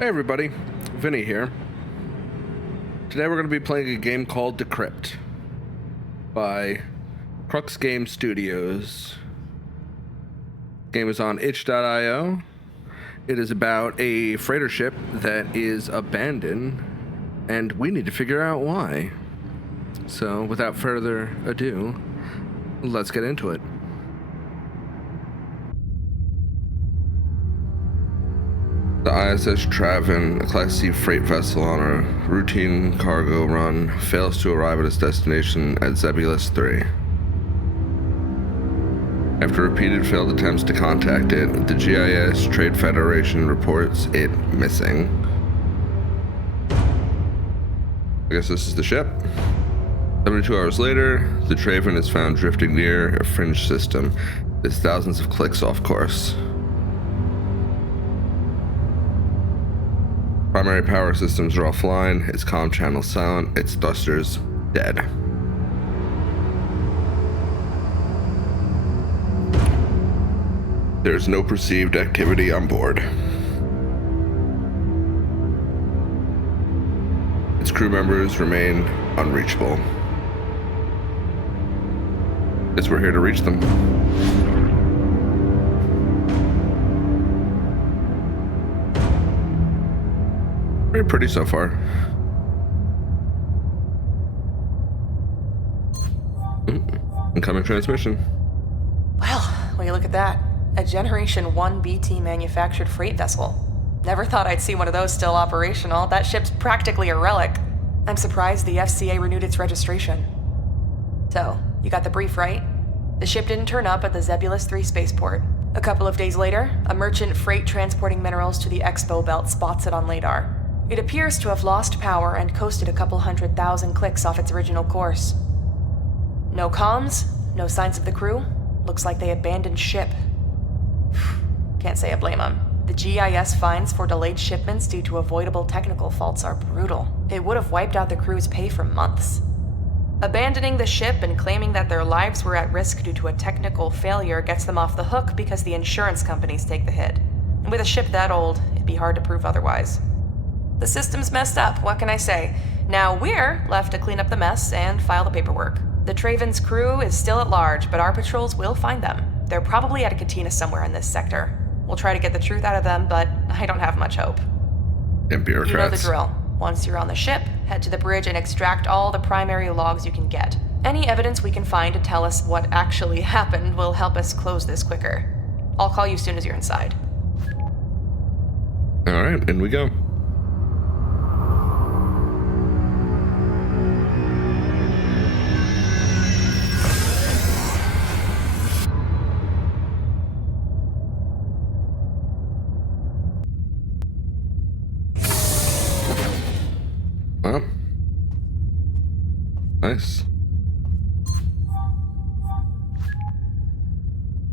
Hey everybody, Vinny here. Today we're going to be playing a game called Decrypt by Crux Game Studios. The game is on itch.io. It is about a freighter ship that is abandoned, and we need to figure out why. So without further ado, let's get into it. The ISS Traven, a Class C freight vessel on a routine cargo run, fails to arrive at its destination at Zebulus 3. After repeated failed attempts to contact it, the GIS Trade Federation reports it missing. I guess this is the ship. 72 hours later, the Traven is found drifting near a fringe system. It's thousands of clicks off course. Primary power systems are offline, its comm channel silent, its thrusters dead. There is no perceived activity on board. Its crew members remain unreachable. Guess we're here to reach them. Pretty so far. Incoming transmission. Well, will you look at that? A Generation 1 BT manufactured freight vessel. Never thought I'd see one of those still operational. That ship's practically a relic. I'm surprised the FCA renewed its registration. So, you got the brief, right? The ship didn't turn up at the Zebulus 3 spaceport. A couple of days later, a merchant freight transporting minerals to the Expo Belt spots it on LADAR. It appears to have lost power and coasted a couple 100,000 clicks off its original course. No comms, no signs of the crew. Looks like they abandoned ship. Can't say I blame them. The GIS fines for delayed shipments due to avoidable technical faults are brutal. It would have wiped out the crew's pay for months. Abandoning the ship and claiming that their lives were at risk due to a technical failure gets them off the hook because the insurance companies take the hit. And with a ship that old, it'd be hard to prove otherwise. The system's messed up, what can I say? Now we're left to clean up the mess and file the paperwork. The Traven's crew is still at large, but our patrols will find them. They're probably at a cantina somewhere in this sector. We'll try to get the truth out of them, but I don't have much hope. And bureaucrats. You know the drill. Once you're on the ship, head to the bridge and extract all the primary logs you can get. Any evidence we can find to tell us what actually happened will help us close this quicker. I'll call you soon as you're inside. All right, in we go. Well, nice.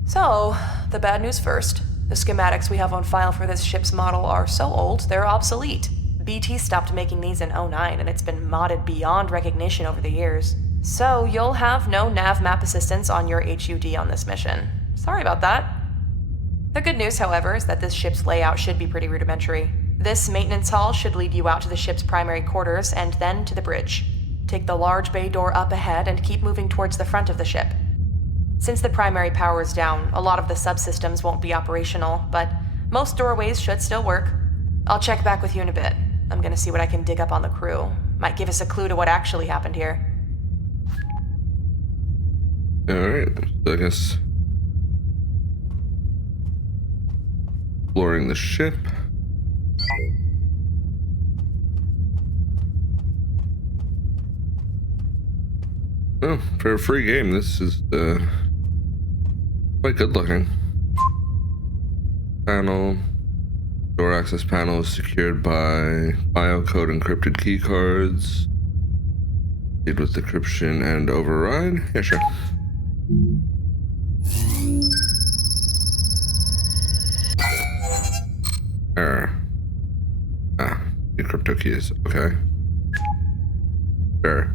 So, the bad news first. The schematics we have on file for this ship's model are so old, they're obsolete. BT stopped making these in '09, and it's been modded beyond recognition over the years. So, you'll have no nav map assistance on your HUD on this mission. Sorry about that. The good news, however, is that this ship's layout should be pretty rudimentary. This maintenance hall should lead you out to the ship's primary quarters and then to the bridge. Take the large bay door up ahead and keep moving towards the front of the ship. Since the primary power is down, a lot of the subsystems won't be operational, but most doorways should still work. I'll check back with you in a bit. I'm gonna see what I can dig up on the crew. Might give us a clue to what actually happened here. Alright, so I guess exploring the ship. Oh, for a free game, this is quite good looking. Panel. Door access panel is secured by biocode encrypted key cards. Lead with decryption and override. Yeah, sure. Error. New crypto keys. Okay. Sure.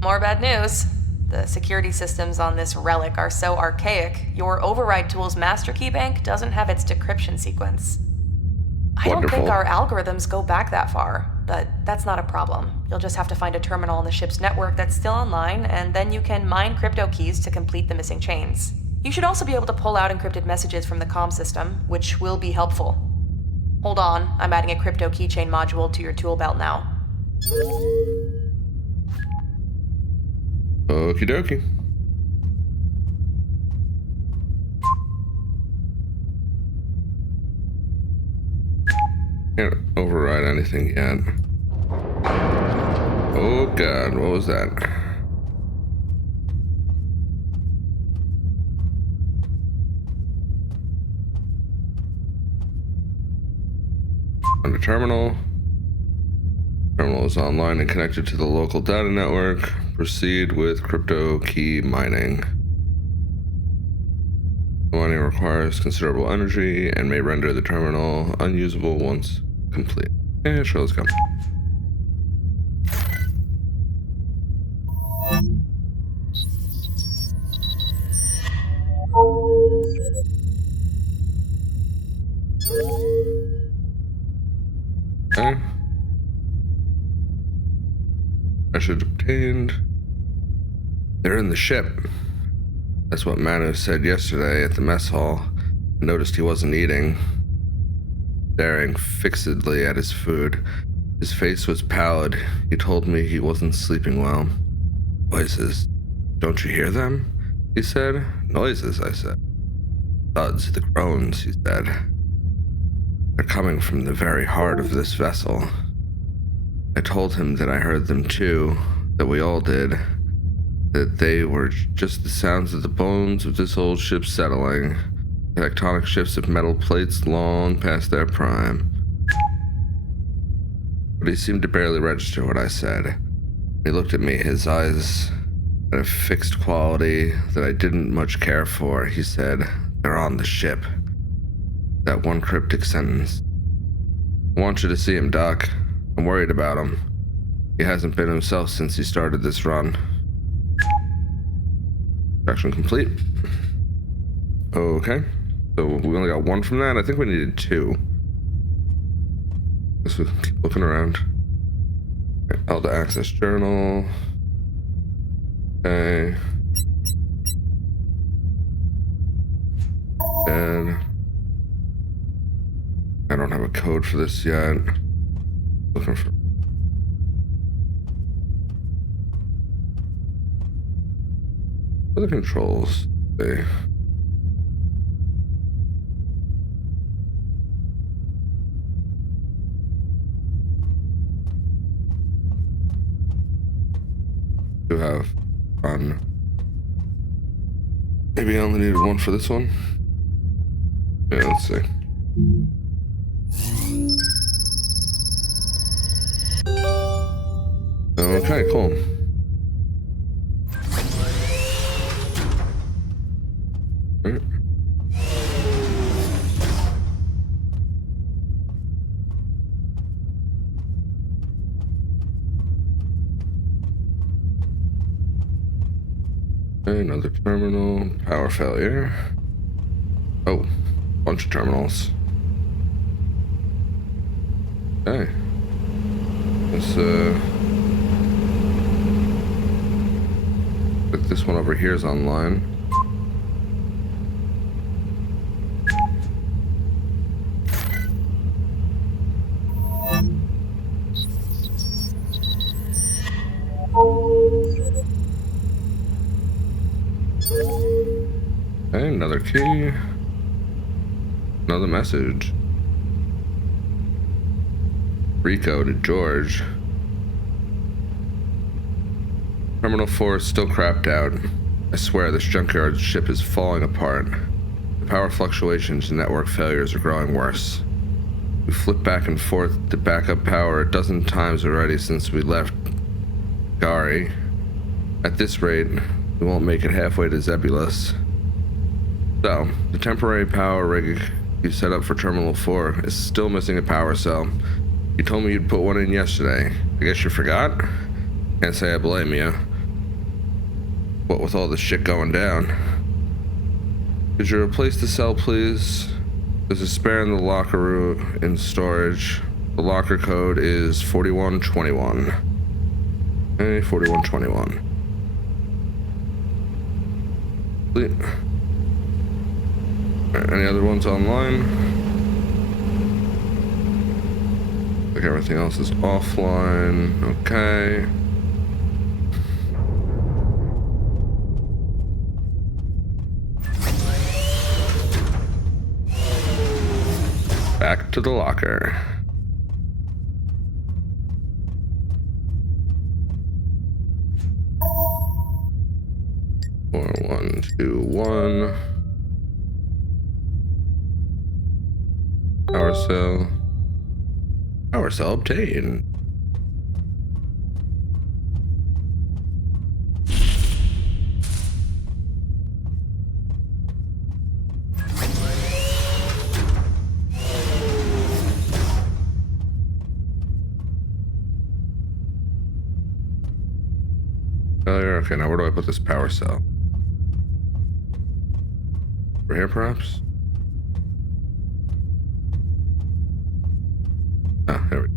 More bad news. The security systems on this relic are so archaic, your override tool's master key bank doesn't have its decryption sequence. I don't think our algorithms go back that far, but that's not a problem. You'll just have to find a terminal on the ship's network that's still online, and then you can mine crypto keys to complete the missing chains. You should also be able to pull out encrypted messages from the comm system, which will be helpful. Hold on, I'm adding a crypto keychain module to your tool belt now. Okie dokie. Can't override anything yet. Oh god, what was that? On the terminal. Terminal is online and connected to the local data network. Proceed with crypto key mining. Mining requires considerable energy and may render the terminal unusable once complete. Yeah, sure, let's go. Okay. Message obtained. They're in the ship. That's what Manu said yesterday at the mess hall. I noticed he wasn't eating, staring fixedly at his food. His face was pallid. He told me he wasn't sleeping well. Noises. Don't you hear them? He said. Noises, I said. Thuds, the groans, he said. They're coming from the very heart of this vessel. I told him that I heard them too, that we all did. That they were just the sounds of the bones of this old ship settling, tectonic shifts of metal plates long past their prime. But he seemed to barely register what I said. He looked at me, his eyes had a fixed quality that I didn't much care for. He said, "They're on the ship." That one cryptic sentence. I want you to see him, Doc. I'm worried about him. He hasn't been himself since he started this run. Action complete. Okay. So we only got one from that. I think we needed two. Guess we keep looking around. Okay, Held to access journal. Okay. And I don't have a code for this yet. Looking for. What are the controls? Okay. Do have run. Maybe I only needed one for this one. Yeah, let's see. Okay, cool. Right. Another terminal. Power failure. Oh, bunch of terminals. Okay. Let's but this one over here is online. Okay, another key. Another message. Rico to George. Terminal 4 is still crapped out. I swear this junkyard ship is falling apart. The power fluctuations and network failures are growing worse. We flipped back and forth to backup power a dozen times already since we left Gari. At this rate, we won't make it halfway to Zebulus. So, the temporary power rig you set up for Terminal 4 is still missing a power cell. You told me you'd put one in yesterday. I guess you forgot? Can't say I blame you. What with all this shit going down? Could you replace the cell, please? There's a spare in the locker room in storage. The locker code is 4121. Okay, 4121. Alright, any other ones online? Like everything else is offline. Okay. Back to the locker. Four, 1, 2, 1. Power cell. Power cell obtained. Okay, now where do I put this power cell? Over here, perhaps? Ah, there we go.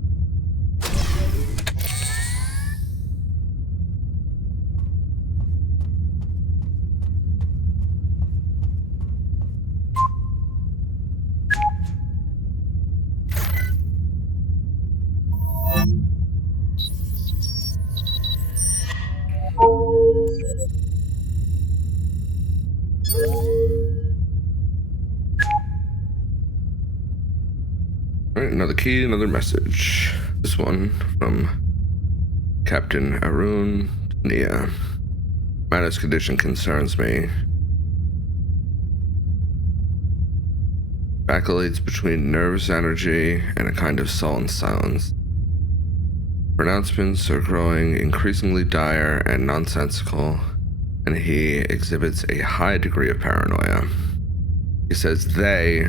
Alright, another key, another message. This one from Captain Arun Nia. Mana's condition concerns me. Vacillates between nervous energy and a kind of sullen silence. Pronouncements are growing increasingly dire and nonsensical, and he exhibits a high degree of paranoia. He says they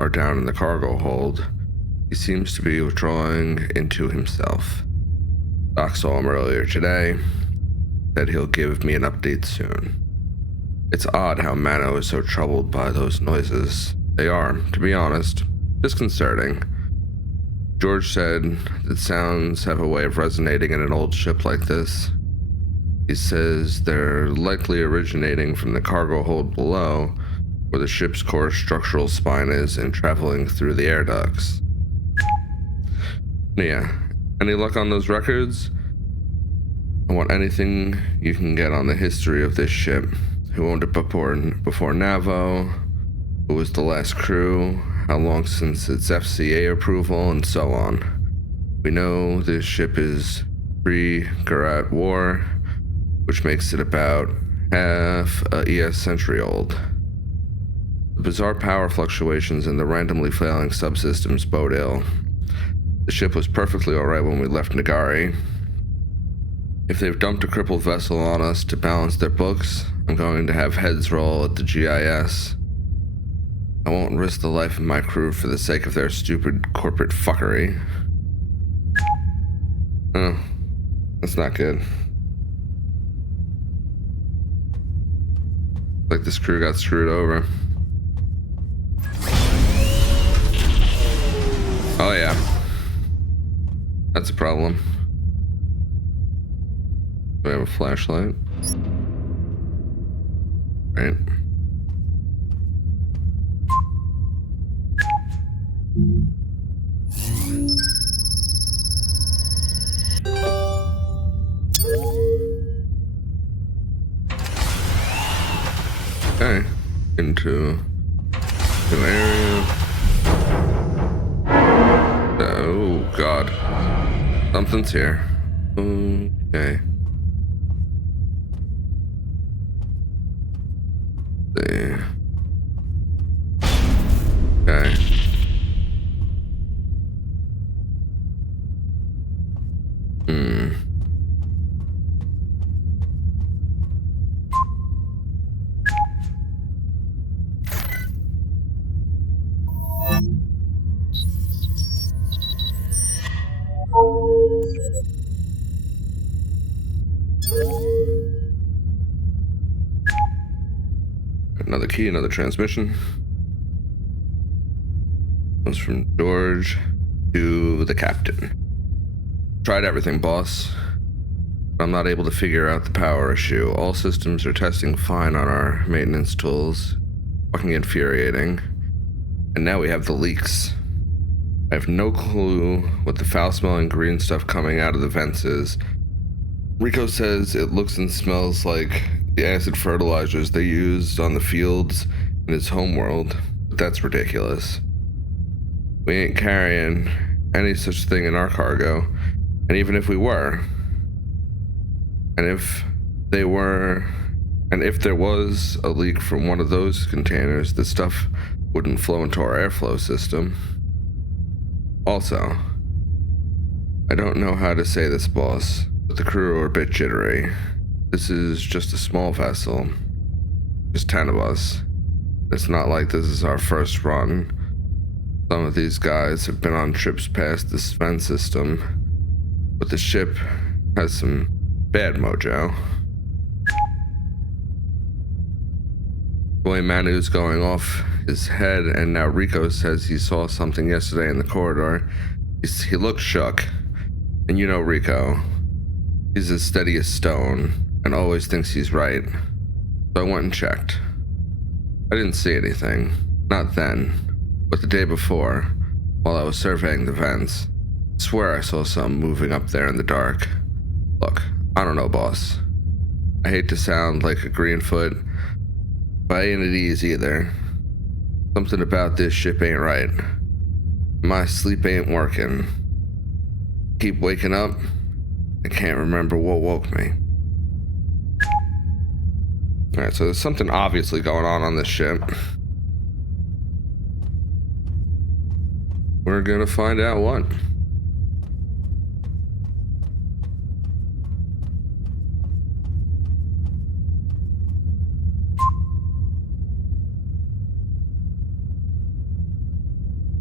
are down in the cargo hold. He seems to be withdrawing into himself. Doc saw him earlier today. Said he'll give me an update soon. It's odd how Mano is so troubled by those noises. They are, to be honest, disconcerting. George said that sounds have a way of resonating in an old ship like this. He says they're likely originating from the cargo hold below, where the ship's core structural spine is, and traveling through the air ducts. Yeah, any luck on those records? I want anything you can get on the history of this ship. Who owned it before Navo? Who was the last crew? How long since its FCA approval, and so on. We know this ship is pre-Garat War, which makes it about half a ES century old. The bizarre power fluctuations and the randomly failing subsystems bode ill. The ship was perfectly alright when we left Nagari. If they've dumped a crippled vessel on us to balance their books, I'm going to have heads roll at the GIS. I won't risk the life of my crew for the sake of their stupid corporate fuckery. Oh, that's not good. Like this crew got screwed over. Oh yeah. That's a problem. Do we have a flashlight? Right. Okay. Into new area. Oh god. Something's here. Okay. See. Okay. Another key, another transmission. Goes from George to the captain. Tried everything, boss. I'm not able to figure out the power issue. All systems are testing fine on our maintenance tools. Fucking infuriating. And now we have the leaks. I have no clue what the foul-smelling green stuff coming out of the vents is. Rico says it looks and smells like the acid fertilizers they used on the fields in his homeworld, but that's ridiculous. We ain't carrying any such thing in our cargo, and even if we were, and if there was a leak from one of those containers, the stuff wouldn't flow into our airflow system. Also, I don't know how to say this, boss, but the crew are a bit jittery. This is just a small vessel. Just 10 of us. It's not like this is our first run. Some of these guys have been on trips past the Sven system, but the ship has some bad mojo. The way Manu's going off his head, and now Rico says he saw something yesterday in the corridor. He looked shook, and you know Rico. He's as steady as stone, and always thinks he's right. So I went and checked. I didn't see anything. Not then, but the day before, while I was surveying the vents. I swear I saw something moving up there in the dark. Look, I don't know, boss. I hate to sound like a greenfoot, but ain't at ease either. Something about this ship ain't right. My sleep ain't working. Keep waking up. I can't remember what woke me. Alright, so there's something obviously going on this ship. We're gonna find out what.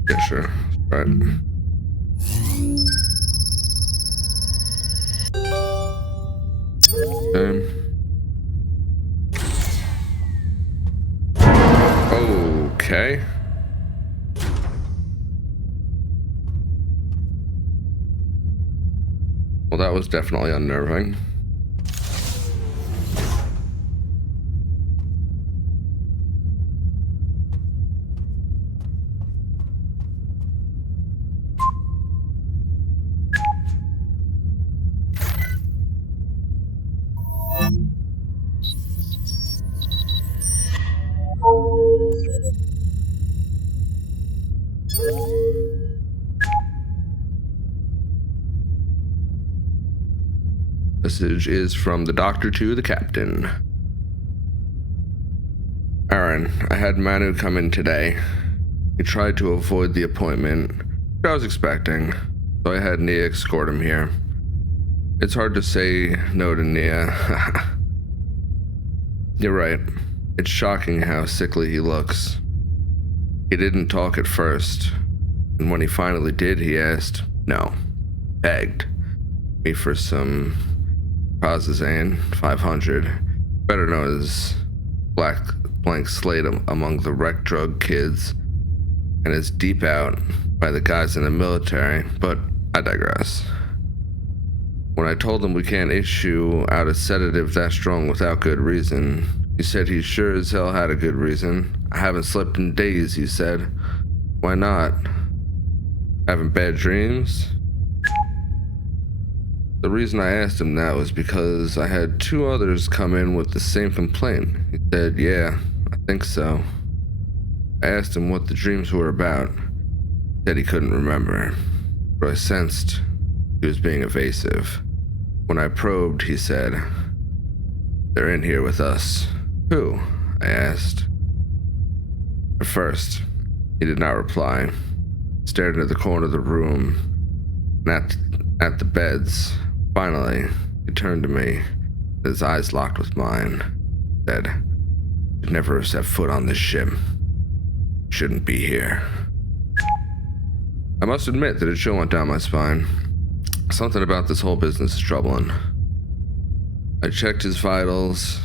Yeah, sure. Right. Okay. Well, that was definitely unnerving. Message is from the doctor to the captain. Aaron, I had Manu come in today. He tried to avoid the appointment, which I was expecting, so I had Nia escort him here. It's hard to say no to Nia. You're right. It's shocking how sickly he looks. He didn't talk at first, and when he finally did, he asked, no, begged me for some Prazazane 500, better known as blank slate among the rec drug kids, and is deep out by the guys in the military, but I digress. When I told him we can't issue out a sedative that strong without good reason, he said he sure as hell had a good reason. I haven't slept in days, he said. Why not? Having bad dreams? The reason I asked him that was because I had 2 others come in with the same complaint. He said, yeah, I think so. I asked him what the dreams were about. He said he couldn't remember, but I sensed he was being evasive. When I probed, he said, they're in here with us. Who? I asked. At first, he did not reply. He stared into the corner of the room and at the beds. Finally, he turned to me, his eyes locked with mine. Said, you'd never set foot on this ship. Shouldn't be here. I must admit that a chill went down my spine. Something about this whole business is troubling. I checked his vitals,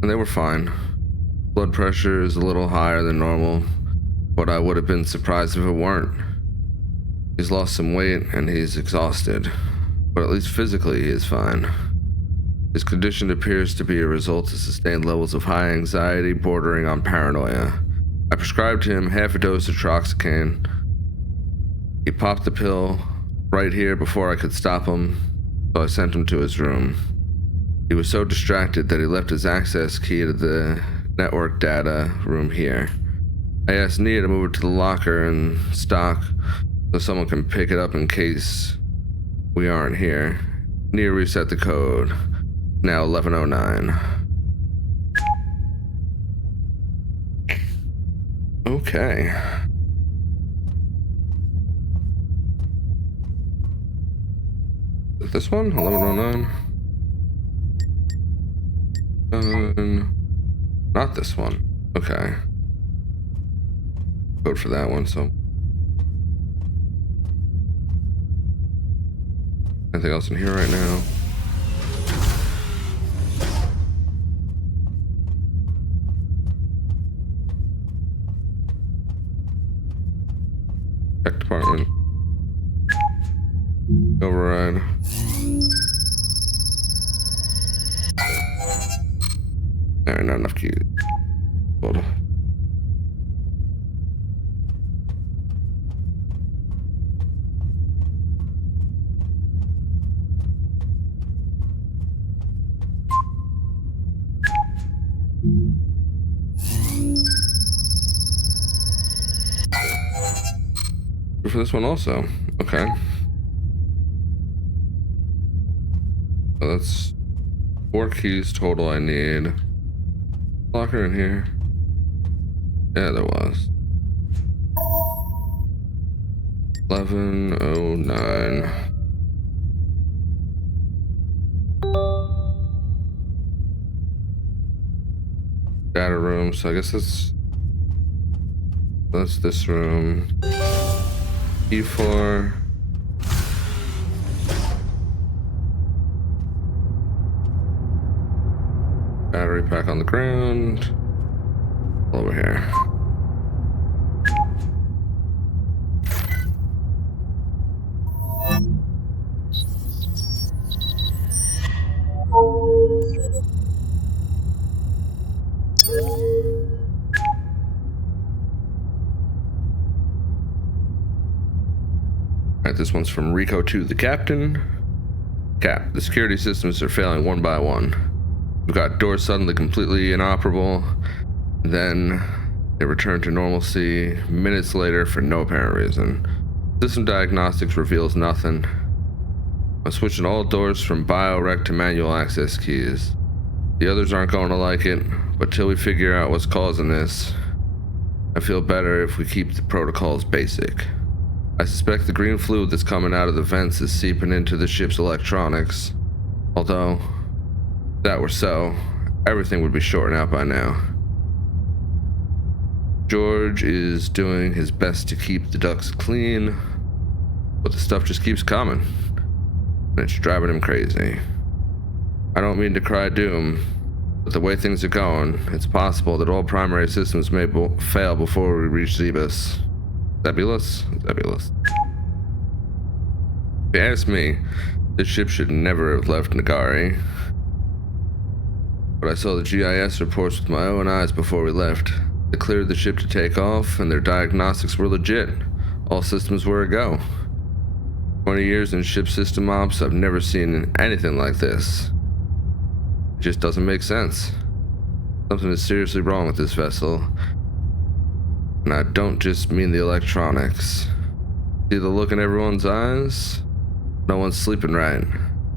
and they were fine. Blood pressure is a little higher than normal, but I would have been surprised if it weren't. He's lost some weight and he's exhausted, but at least physically he is fine. His condition appears to be a result of sustained levels of high anxiety bordering on paranoia. I prescribed him half a dose of troxicane. He popped the pill right here before I could stop him, so I sent him to his room. He was so distracted that he left his access key to the network data room here. I asked Nia to move it to the locker and stock so someone can pick it up in case we aren't here. Nia reset the code. Now 11:09. Okay. Is it this one? 11:09. Not this one. Okay. Code for that one, so. Anything else in here right now? Tech department. Override. Alright, not enough keys. Hold on. For this one also. Okay. So that's 4 keys total I need. Locker in here. Yeah, there was. 11:09. Data room, so I guess that's this room. E4. Battery pack on the ground. Over here. Alright, this one's from Rico to the captain. Cap, the security systems are failing one by one. We've got doors suddenly completely inoperable. Then they return to normalcy minutes later for no apparent reason. System diagnostics reveals nothing. I'm switching all doors from biorec to manual access keys. The others aren't going to like it, but till we figure out what's causing this, I feel better if we keep the protocols basic. I suspect the green fluid that's coming out of the vents is seeping into the ship's electronics. Although, if that were so, everything would be shorting out by now. George is doing his best to keep the ducts clean, but the stuff just keeps coming, and it's driving him crazy. I don't mean to cry doom, but the way things are going, it's possible that all primary systems may fail before we reach Zebus. Zebulus? Zebulus. If you ask me, this ship should never have left Nagari. But I saw the GIS reports with my own eyes before we left. They cleared the ship to take off, and their diagnostics were legit. All systems were a go. 20 years in ship system ops, I've never seen anything like this. It just doesn't make sense. Something is seriously wrong with this vessel. And I don't just mean the electronics. See the look in everyone's eyes? No one's sleeping right,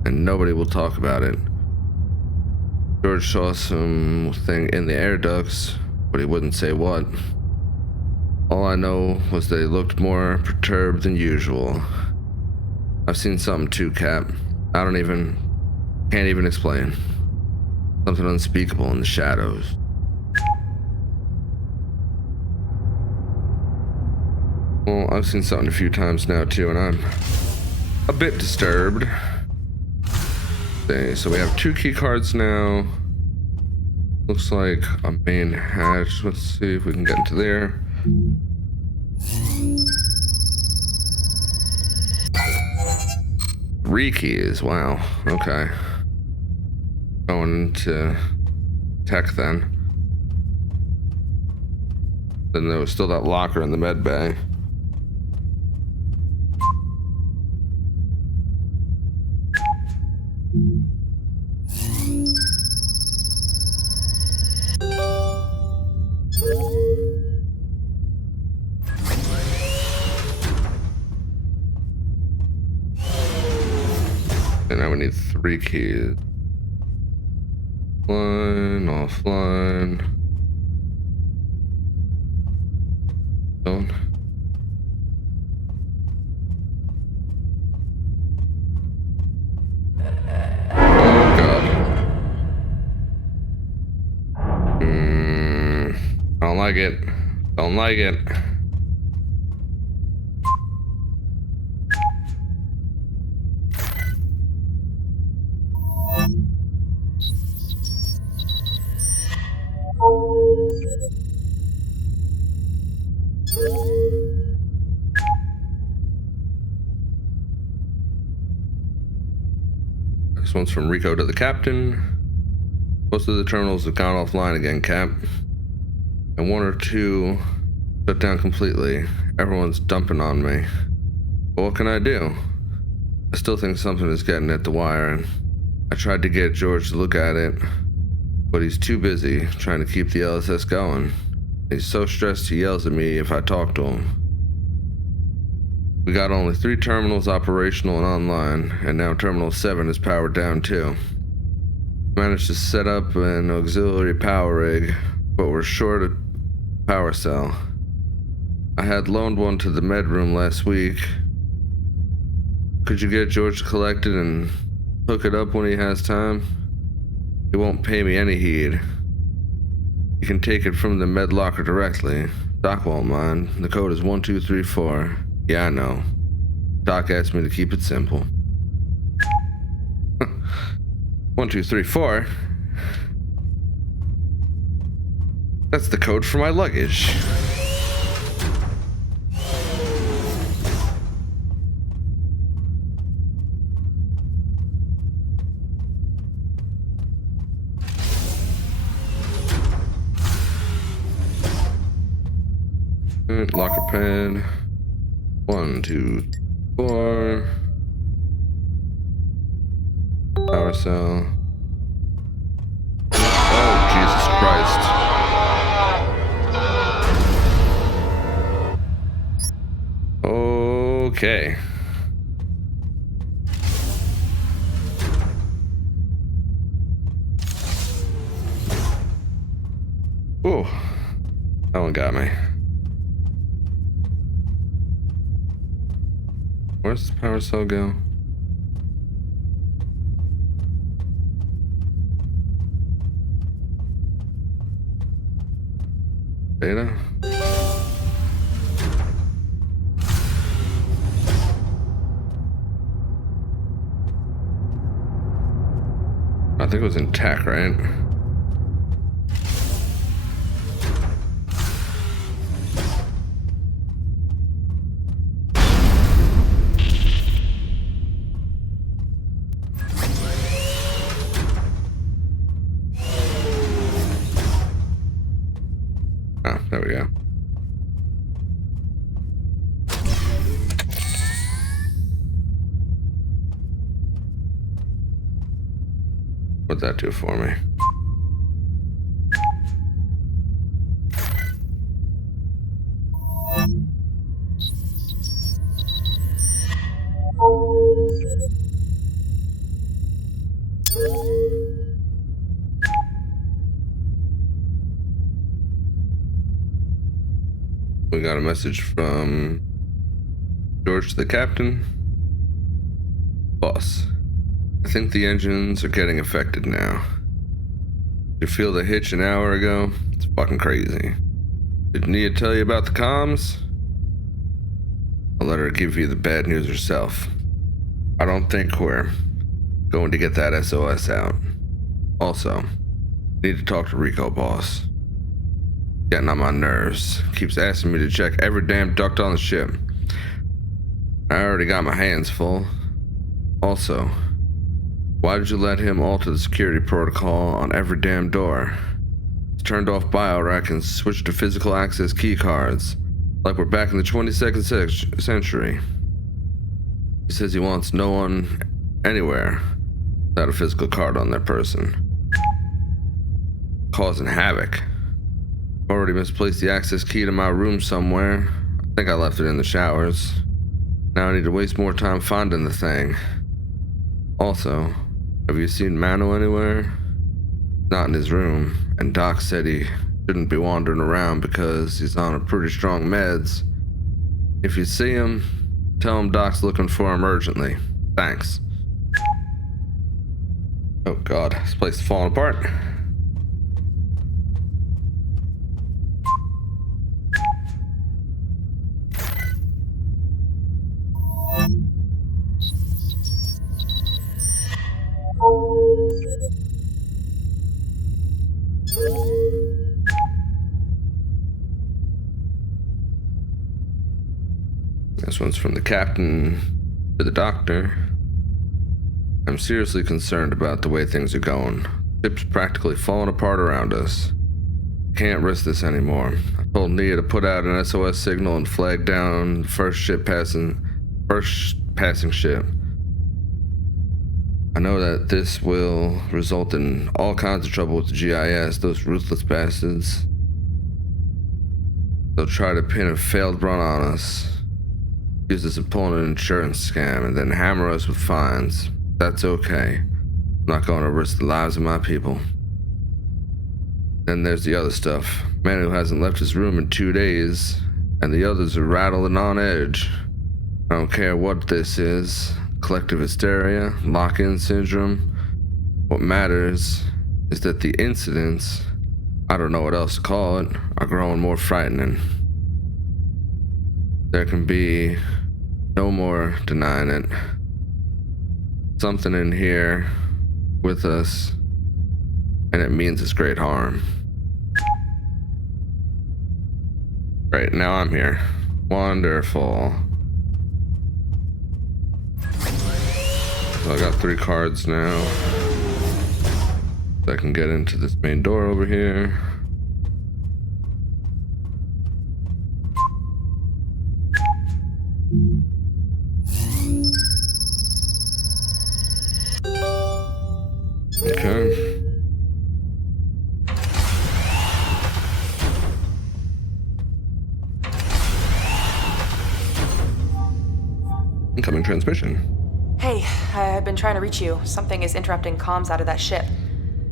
and nobody will talk about it. George saw something in the air ducts, but he wouldn't say what. All I know was they looked more perturbed than usual. I've seen something too, Cap. Can't even explain. Something unspeakable in the shadows. Well, I've seen something a few times now too, and I'm a bit disturbed. Okay, so we have 2 key cards now. Looks like a main hatch. Let's see if we can get into there. 3 keys. Wow. Okay. Going into tech then. Then there was still that locker in the med bay. And now we need 3 keys. Offline. Don't. Oh god. I don't like it. Don't like it. This one's from Rico to the captain. Most of the terminals have gone offline again, Cap. And 1 or 2 shut down completely. Everyone's dumping on me. But what can I do? I still think something is getting at the wire, and I tried to get George to look at it, but he's too busy trying to keep the LSS going. He's so stressed he yells at me if I talk to him. We got only 3 terminals operational and online, and now Terminal 7 is powered down too. Managed to set up an auxiliary power rig, but we're short a power cell. I had loaned one to the med room last week. Could you get George to collect it and hook it up when he has time? He won't pay me any heed. You can take it from the med locker directly. Doc won't mind. The code is 1234. Yeah, I know. Doc asked me to keep it simple. 1234? That's the code for my luggage. Locker pad. 1, 2, 4. Power cell. Oh, Jesus Christ. Okay. Oh, that one got me. Where's the power cell go? Data? I think it was in tech, right? Oh, there we go. What'd that do for me? We got a message from George to the captain. Boss, I think the engines are getting affected now. You feel the hitch an hour ago? It's fucking crazy. Did Nia tell you about the comms? I'll let her give you the bad news herself. I don't think we're going to get that SOS out. Also, Need to talk to Rico, boss. Getting on my nerves. Keeps asking me to check every damn duct on the ship. I already got my hands full. Also, why did you let him alter the security protocol on every damn door? He's turned off BioRack and switched to physical access key cards. Like we're back in the 22nd century. He says he wants no one anywhere without a physical card on their person. Causing havoc. Already misplaced the access key to my room somewhere. I think I left it in the showers. Now I need to waste more time finding the thing. Also, have you seen Mano anywhere? Not in his room, and Doc said he shouldn't be wandering around because he's on a pretty strong meds. If you see him, tell him Doc's looking for him urgently. Thanks. Oh god, this place is falling apart. This one's from the captain to the doctor. I'm seriously concerned about the way things are going. Ship's practically falling apart around us. Can't risk this anymore. I told Nia to put out an SOS signal and flag down the first passing ship. I know that this will result in all kinds of trouble with the GIS, those ruthless bastards. They'll try to pin a failed run on us. Use this to pull an insurance scam and then hammer us with fines. That's okay. I'm not going to risk the lives of my people. Then there's the other stuff. Man who hasn't left his room in 2 days, and the others are rattling on edge. I don't care what this is. Collective hysteria, lock-in syndrome. What matters is that the incidents, I don't know what else to call it, are growing more frightening. There can be no more denying it. Something in here with us, and it means us great harm. Right, now I'm here. Wonderful. So I got 3 cards now. So I can get into this main door over here. Okay. Incoming transmission. Hey, I've been trying to reach you. Something is interrupting comms out of that ship.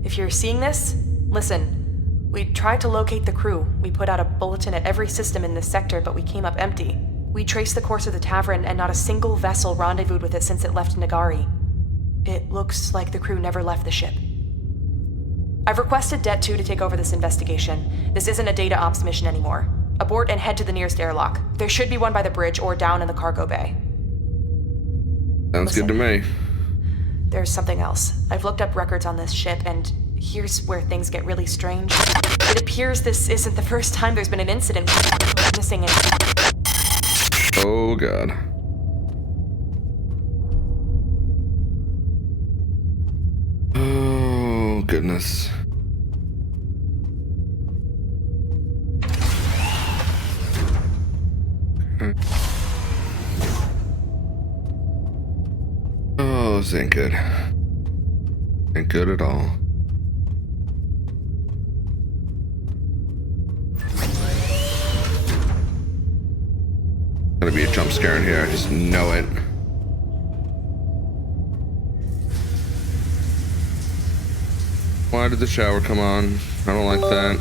If you're seeing this, listen. We tried to locate the crew. We put out a bulletin at every system in this sector, but we came up empty. We traced the course of the tavern, and not a single vessel rendezvoused with it since it left Nagari. It looks like the crew never left the ship. I've requested Det 2 to take over this investigation. This isn't a data ops mission anymore. Abort and head to the nearest airlock. There should be one by the bridge or down in the cargo bay. Sounds good to me. There's something else. I've looked up records on this ship, and here's where things get really strange. It appears this isn't the first time there's been an incident witnessing it. Oh god. Oh goodness. Okay. Oh, this ain't good. Ain't good at all. Gonna be a jump scare in here, I just know it. Why did the shower come on? I don't like that.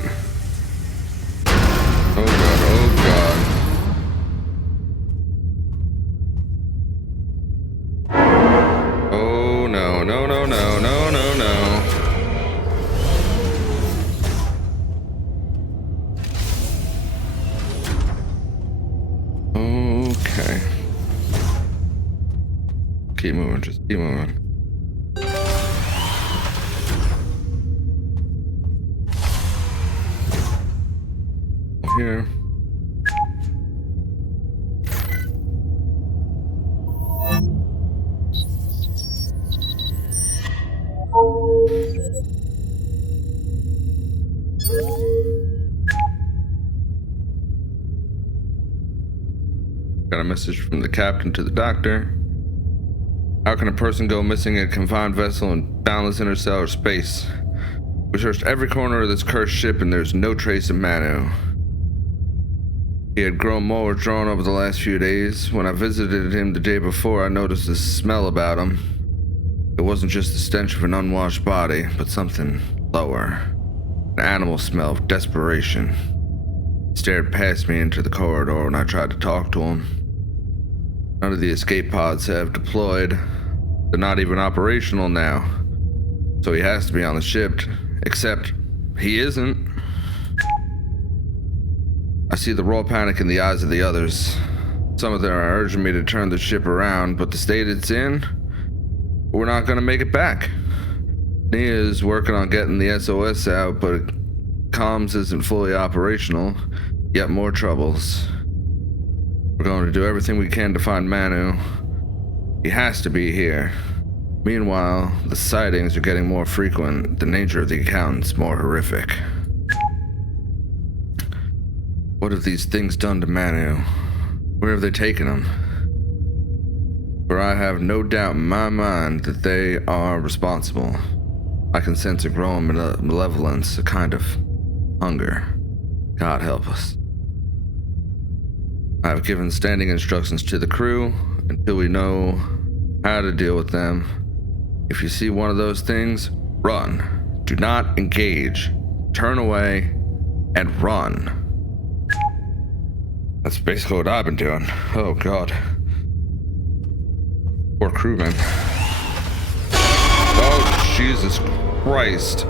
Oh god, oh god. Oh no, no, no, no, no, no, no. Okay. Keep moving, just keep moving. here. Got a message from the captain to the doctor. How can a person go missing in a confined vessel in boundless interstellar space? We searched every corner of this cursed ship and there's no trace of Manu. He had grown more withdrawn over the last few days. When I visited him the day before, I noticed a smell about him. It wasn't just the stench of an unwashed body, but something lower. An animal smell of desperation. He stared past me into the corridor when I tried to talk to him. None of the escape pods have deployed. They're not even operational now. So he has to be on the ship, except he isn't. I see the raw panic in the eyes of the others. Some of them are urging me to turn the ship around, but the state it's in, we're not gonna make it back. Nia is working on getting the SOS out, but comms isn't fully operational. Yet more troubles. We're going to do everything we can to find Manu. He has to be here. Meanwhile, the sightings are getting more frequent. The nature of the accountant's more horrific. What have these things done to Manu? Where have they taken him? For I have no doubt in my mind that they are responsible. I can sense a growing malevolence, a kind of hunger. God help us. I have given standing instructions to the crew until we know how to deal with them. If you see one of those things, run. Do not engage. Turn away and run. That's basically what I've been doing. Oh God. Poor crewman. Oh Jesus Christ.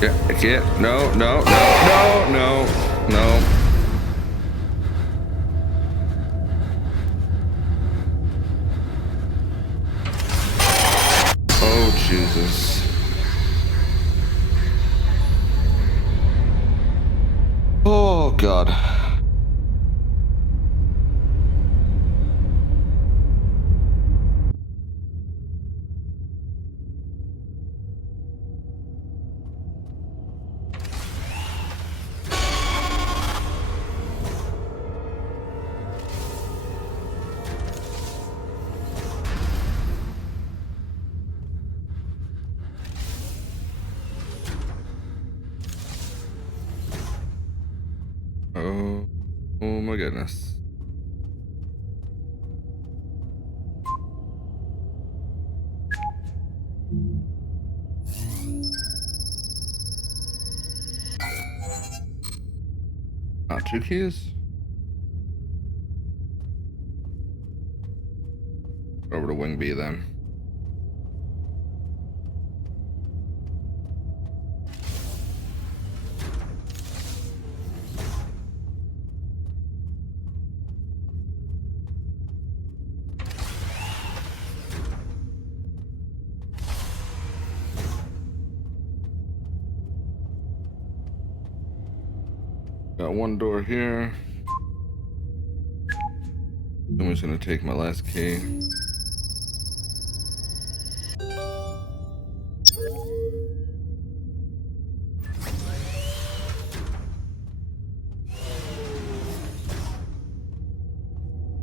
Yeah, no. Oh, Jesus. Oh, God. Oh my goodness. Two keys? Over to Wing B then. Got one door here. I'm just gonna take my last key.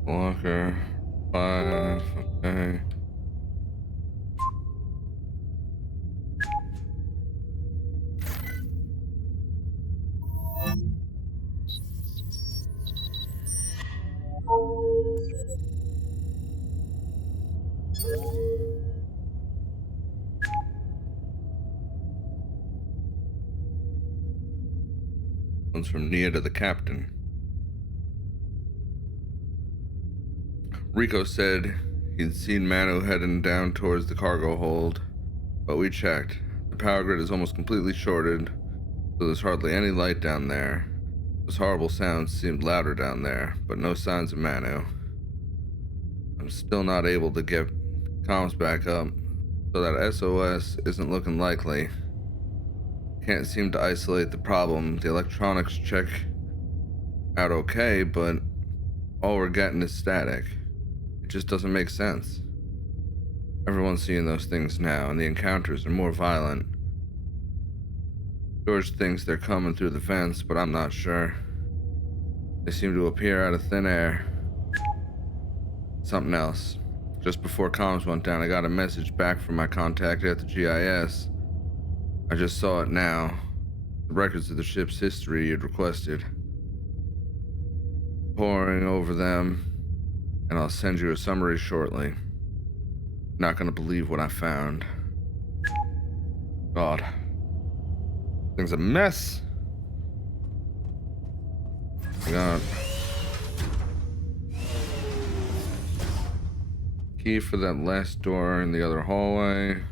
Locker 5, okay. One's from Nia to the captain. Rico said he'd seen Manu heading down towards the cargo hold, but we checked. The power grid is almost completely shorted, so there's hardly any light down there. Those horrible sounds seemed louder down there, but no signs of Manu. I'm still not able to get comms back up, so that SOS isn't looking likely. Can't seem to isolate the problem. The electronics check out okay, but all we're getting is static. It just doesn't make sense. Everyone's seeing those things now, and the encounters are more violent. George thinks they're coming through the vents, but I'm not sure. They seem to appear out of thin air. Something else. Just before comms went down, I got a message back from my contact at the GIS. I just saw it now. The records of the ship's history you'd requested. Poring over them, and I'll send you a summary shortly. Not gonna believe what I found. God. Thing's a mess. God. Key for that last door in the other hallway.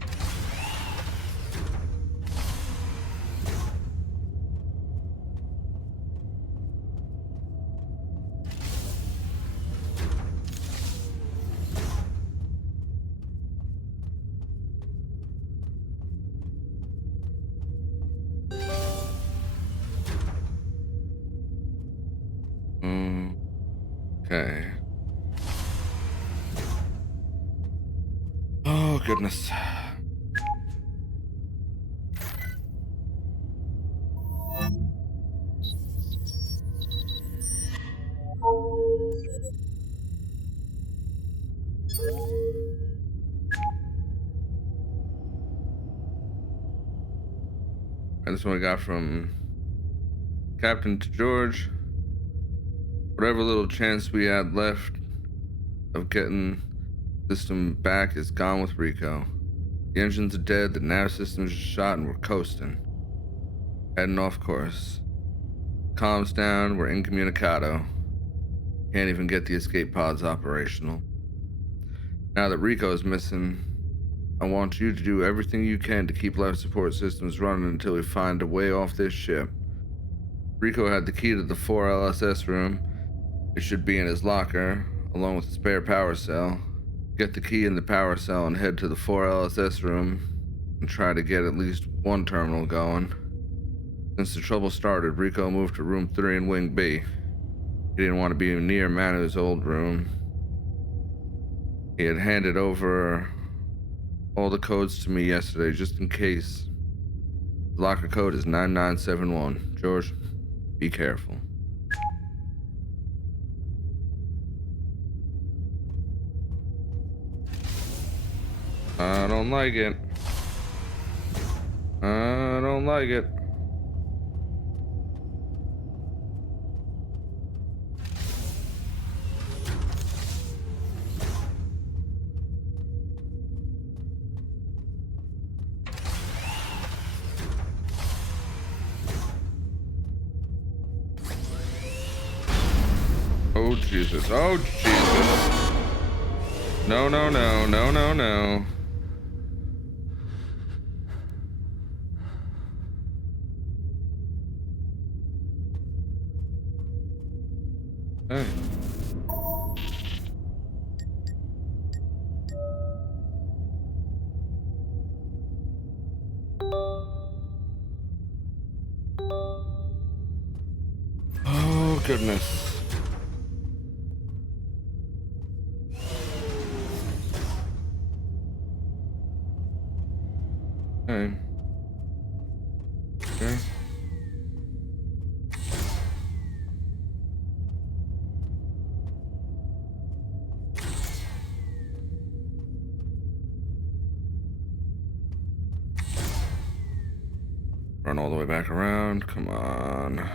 Okay. Oh, goodness. And this one we got from Captain to George. Whatever little chance we had left of getting the system back is gone with Rico. The engines are dead, the nav systems are shot, and we're coasting. Heading off course. Comms down, we're incommunicado. Can't even get the escape pods operational. Now that Rico is missing, I want you to do everything you can to keep life support systems running until we find a way off this ship. Rico had the key to the 4LSS room. It should be in his locker, along with the spare power cell. Get the key in the power cell and head to the 4LSS room and try to get at least one terminal going. Since the trouble started, Rico moved to room 3 in Wing B. He didn't want to be near Manu's old room. He had handed over all the codes to me yesterday, just in case. The locker code is 9971. George, be careful. I don't like it. I don't like it. Oh Jesus, oh Jesus. No, no, no, no, no, no. Hey. Oh goodness. Okay. Okay. Run all the way back around. Come on.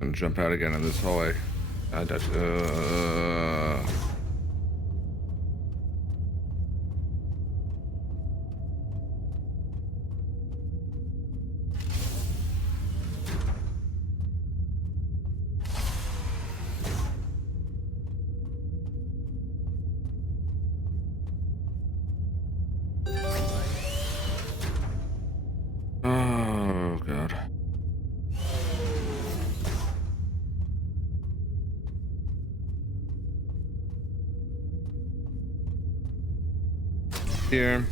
And jump out again in this hallway. Oh god. here.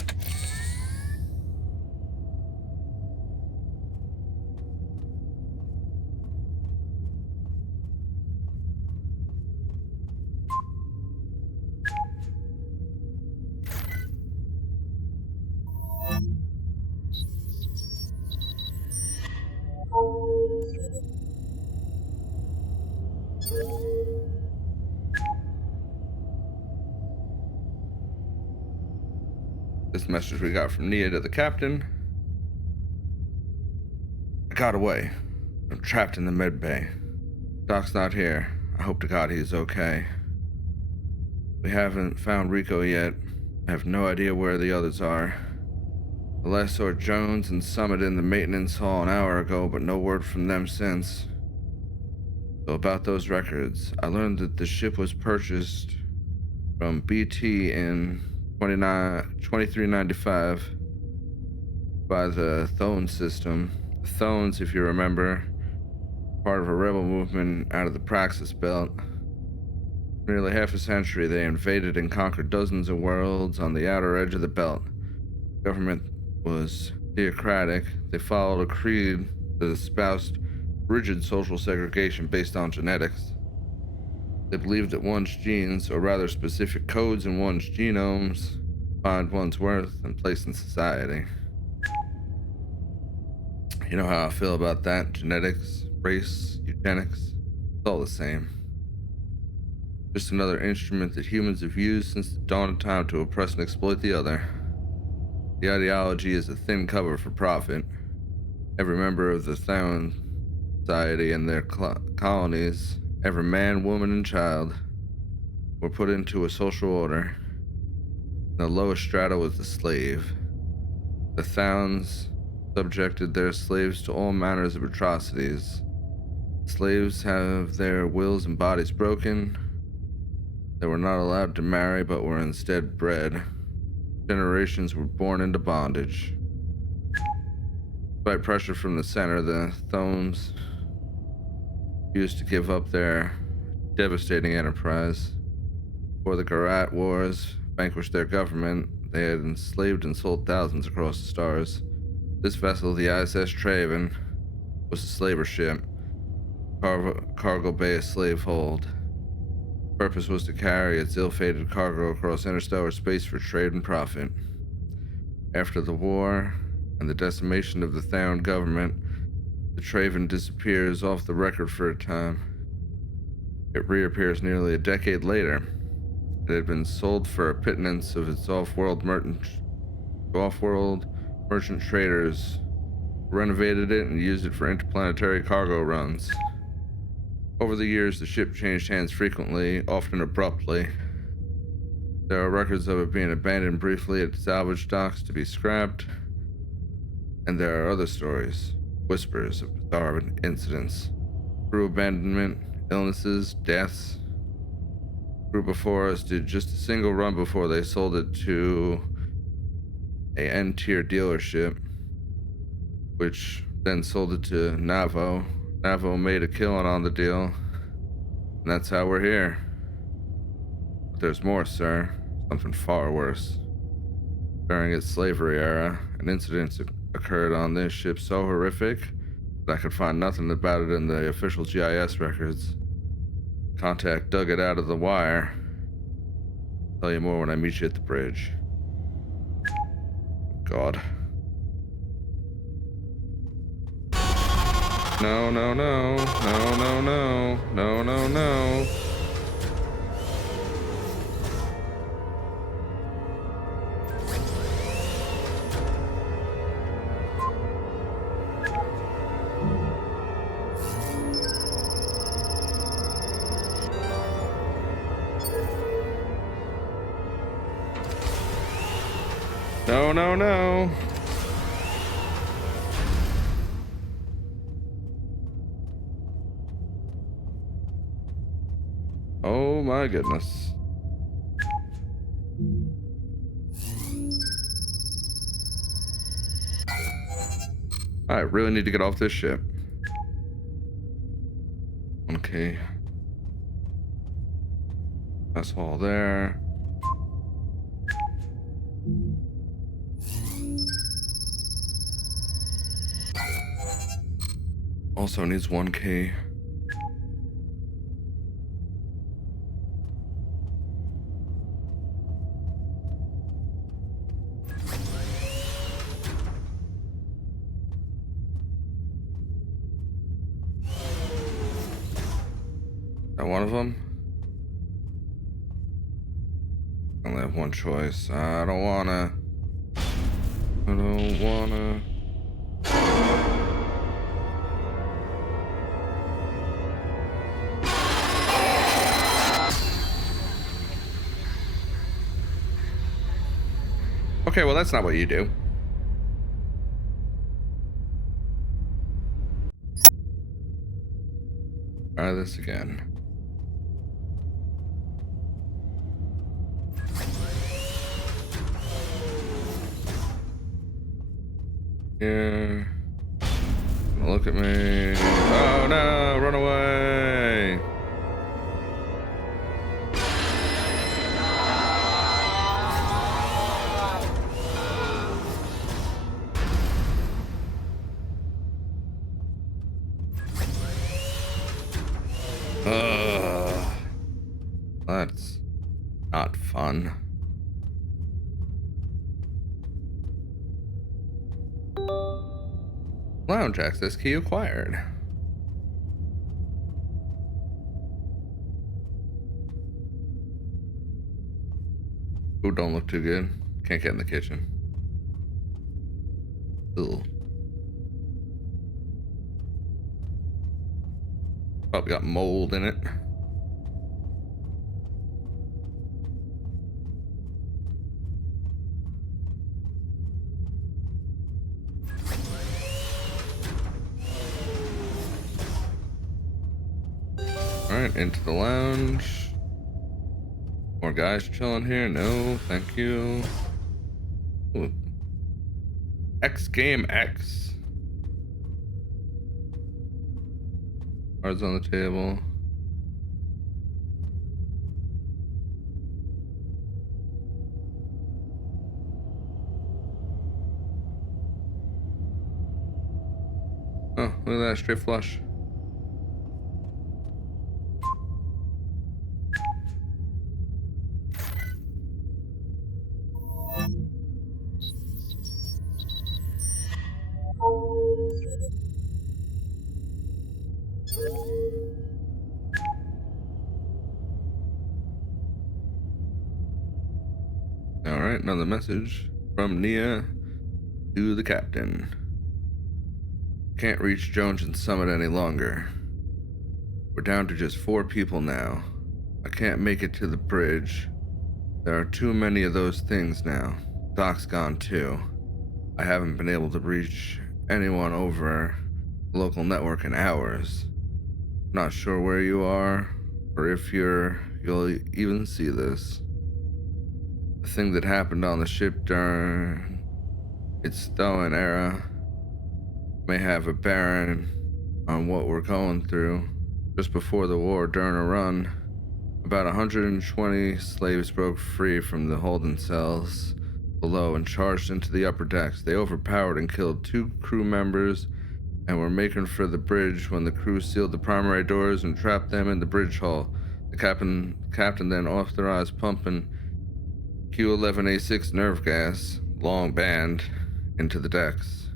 This message we got from Nia to the captain. I got away. I'm trapped in the med bay. Doc's not here. I hope to God he's okay. We haven't found Rico yet. I have no idea where the others are. The last saw Jones and Summit in the maintenance hall an hour ago, but no word from them since. So about those records, I learned that the ship was purchased from BT in 2395 by the Thone system. The Thones, if you remember, part of a rebel movement out of the Praxis Belt. For nearly half a century, they invaded and conquered dozens of worlds on the outer edge of the belt. The government was theocratic. They followed a creed that espoused rigid social segregation based on genetics. They believed that one's genes, or rather specific codes in one's genomes, defined one's worth and place in society. You know how I feel about that. Genetics, race, eugenics, it's all the same. Just another instrument that humans have used since the dawn of time to oppress and exploit the other. The ideology is a thin cover for profit. Every member of the Thone Society and their colonies, every man, woman, and child, were put into a social order. The lowest strata was the slave. The Thowns subjected their slaves to all manners of atrocities. Slaves have their wills and bodies broken. They were not allowed to marry, but were instead bred. Generations were born into bondage. Despite pressure from the center, the Thones used to give up their devastating enterprise. Before the Garat Wars vanquished their government, they had enslaved and sold thousands across the stars. This vessel, the ISS Traven, was a slaver ship, cargo bay a slave hold. Purpose was to carry its ill-fated cargo across interstellar space for trade and profit. After the war and the decimation of the Theron government, the Traven disappears off the record for a time. It reappears nearly a decade later. It had been sold for a pittance of its off-world merchant traders, renovated it and used it for interplanetary cargo runs. Over the years, the ship changed hands frequently, often abruptly. There are records of it being abandoned briefly at salvage docks to be scrapped, and there are other stories, whispers of bizarre incidents, crew abandonment, illnesses, deaths. Crew before us did just a single run before they sold it to a N-tier dealership, which then sold it to Navo. Navo made a killing on the deal, and that's how we're here. But there's more, sir. Something far worse. During its slavery era, an incident occurred on this ship so horrific that I could find nothing about it in the official GIS records. Contact dug it out of the wire. I'll tell you more when I meet you at the bridge. God. No, no, no. No, no, no. No, no, no. No, no, no. Oh my goodness. I really need to get off this ship. Okay. That's all there. Also needs 1 key. That one of them? I only have one choice. I don't wanna. Okay, well, that's not what you do. Try this again. Yeah. Look at me. Oh no, run away. That's not fun. Lounge access key acquired. Food don't look too good. Can't get in the kitchen. Ugh. Probably got mold in it. Alright, into the lounge. More guys chilling here? No, thank you. Ooh. X game X. Cards on the table. Oh, look at that, straight flush. Alright, another message from Nia to the captain. Can't reach Jones and Summit any longer. We're down to just 4 people now. I can't make it to the bridge. There are too many of those things now. Doc's gone too. I haven't been able to reach anyone over the local network in hours. Not sure where you are, or if you'll even see this. The thing that happened on the ship during its Stolen era may have a bearing on what we're going through. Just before the war, during a run, about 120 slaves broke free from the holding cells below and charged into the upper decks. They overpowered and killed 2 crew members and were making for the bridge when the crew sealed the primary doors and trapped them in the bridge hull. The captain then authorized pumping Q11A6 nerve gas, long banned, into the decks.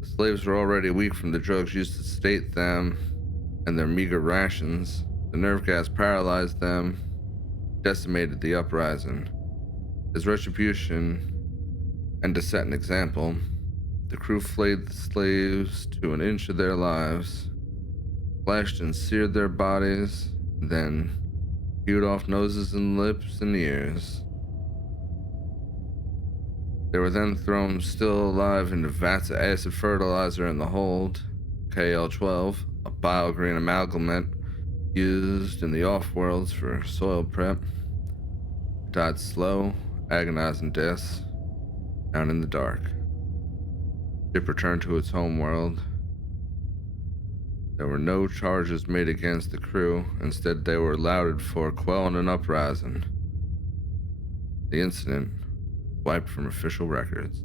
The slaves were already weak from the drugs used to sedate them and their meager rations. The nerve gas paralyzed them, decimated the uprising. As retribution and to set an example, the crew flayed the slaves to an inch of their lives, slashed and seared their bodies, then hewed off noses and lips and ears. They were then thrown still alive into vats of acid fertilizer in the hold, KL-12, a bio-green amalgamate used in the off-worlds for soil prep. They died slow, agonizing deaths down in the dark. The ship returned to its home world. There were no charges made against the crew. Instead, they were lauded for quelling an uprising. The incident wiped from official records.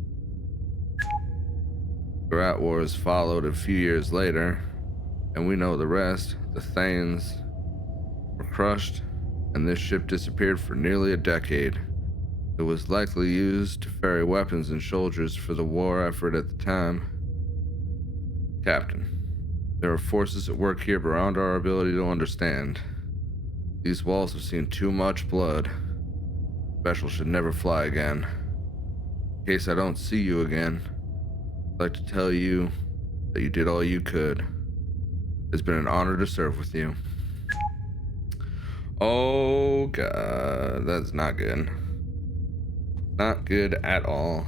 The Rat Wars followed a few years later, and we know the rest. The Thanes were crushed, and this ship disappeared for nearly a decade. It was likely used to ferry weapons and soldiers for the war effort at the time. Captain, there are forces at work here beyond our ability to understand. These walls have seen too much blood. Vessel should never fly again. In case I don't see you again, I'd like to tell you that you did all you could. It's been an honor to serve with you. Oh god, that's not good. Not good at all.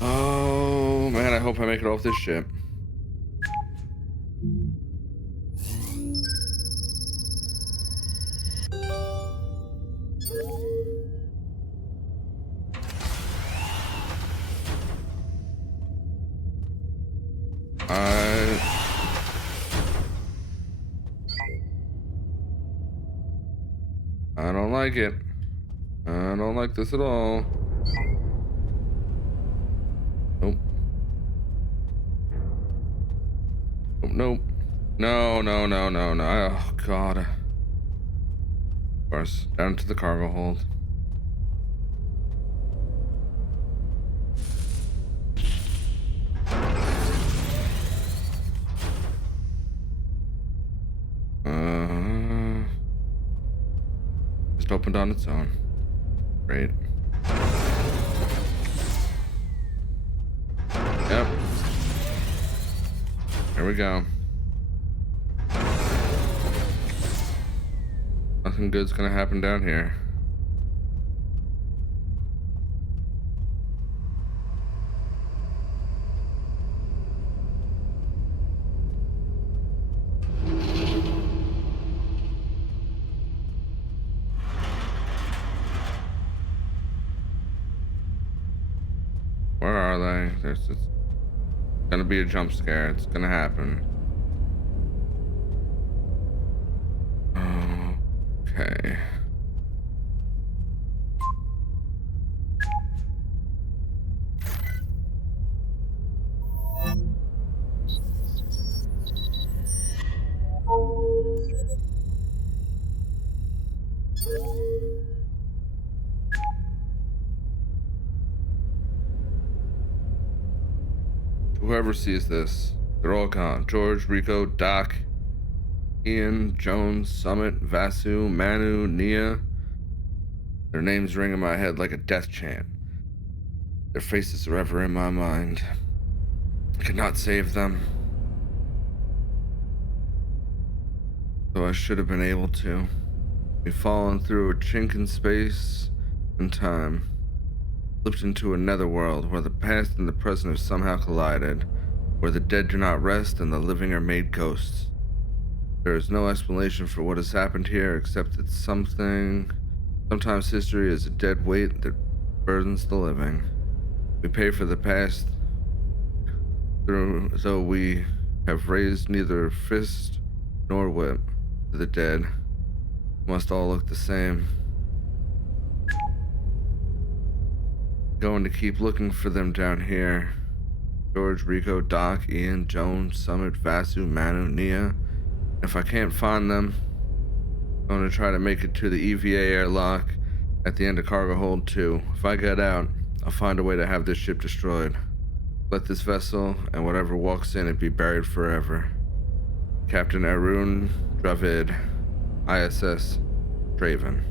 Oh man, I hope I make it off this ship. I don't like it. I don't like this at all. Nope. Nope. No, no, no, no, no. Oh, God. Of course. Down to the cargo hold. Just opened on its own. Great. Yep. Here we go. Nothing good's gonna happen down here. Where are they? It's gonna be a jump scare. It's gonna happen. Okay. Whoever sees this, they're all gone. George, Rico, Doc, Ian, Jones, Summit, Vasu, Manu, Nia. Their names ring in my head like a death chant. Their faces are ever in my mind. I could not save them, though I should have been able to. We've fallen through a chink in space and time, slipped into a netherworld where the past and the present have somehow collided, where the dead do not rest and the living are made ghosts. There is no explanation for what has happened here except that sometimes history is a dead weight that burdens the living. We pay for the past, though we have raised neither fist nor whip to the dead. Must all look the same. Going to keep looking for them down here. George, Rico, Doc, Ian, Jones, Summit, Vasu, Manu, Nia. If I can't find them, I'm going to try to make it to the EVA airlock at the end of cargo hold 2. If I get out, I'll find a way to have this ship destroyed. Let this vessel and whatever walks in it be buried forever. Captain Arun Dravid, ISS Draven.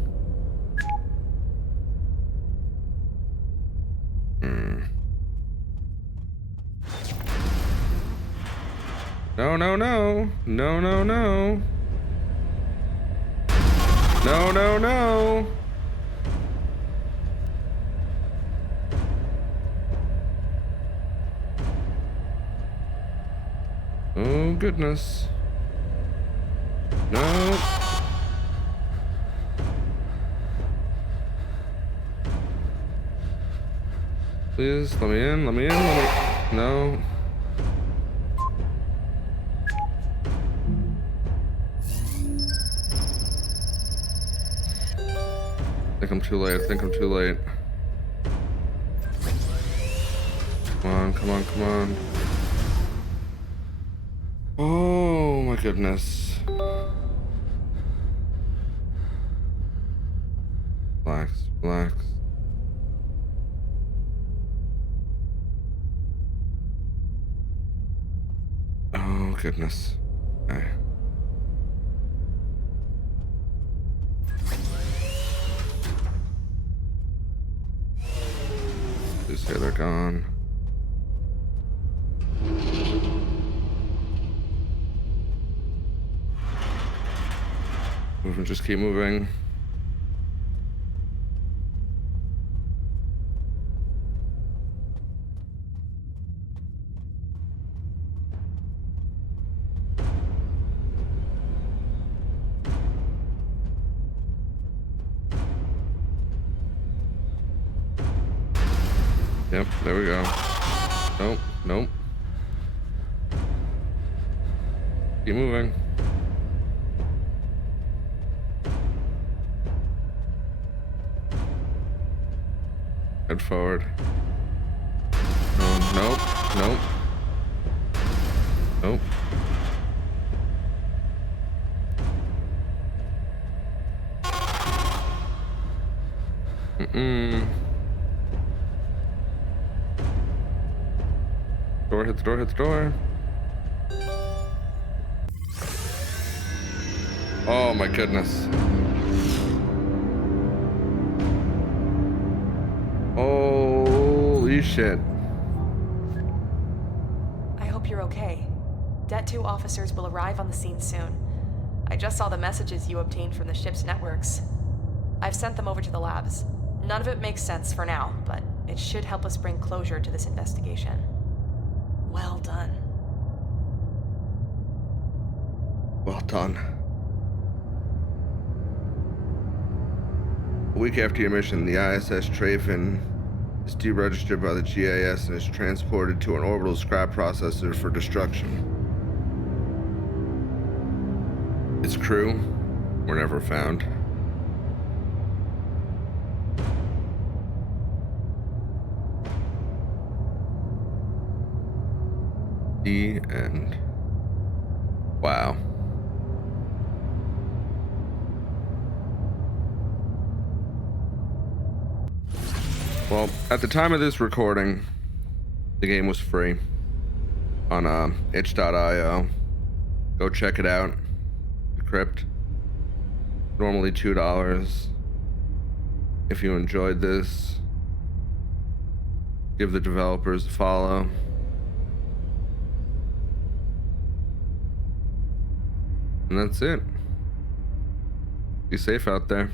No, no, no. No, no, no. No, no, no. Oh, goodness. No. Please, let me in, let me in, let me... No. I think I'm too late. I think I'm too late. Come on, come on, come on. Oh my goodness. Relax, relax. Oh goodness. Okay. Just say they're gone. Moving, just keep moving. Yep, there we go. Nope, nope. Keep moving. Head forward. No, nope, nope. Nope. Mm-mm. Door, hit the door, hit the door. Oh my goodness. Holy shit. I hope you're okay. Det 2 officers will arrive on the scene soon. I just saw the messages you obtained from the ship's networks. I've sent them over to the labs. None of it makes sense for now, but it should help us bring closure to this investigation. Well done. Well done. A week after your mission, the ISS Trayvin is deregistered by the GAS and is transported to an orbital scrap processor for destruction. Its crew were never found. The end. Wow. Well, at the time of this recording, the game was free on itch.io. Go check it out. Decrypt. Normally $2. If you enjoyed this, give the developers a follow. And that's it. Be safe out there.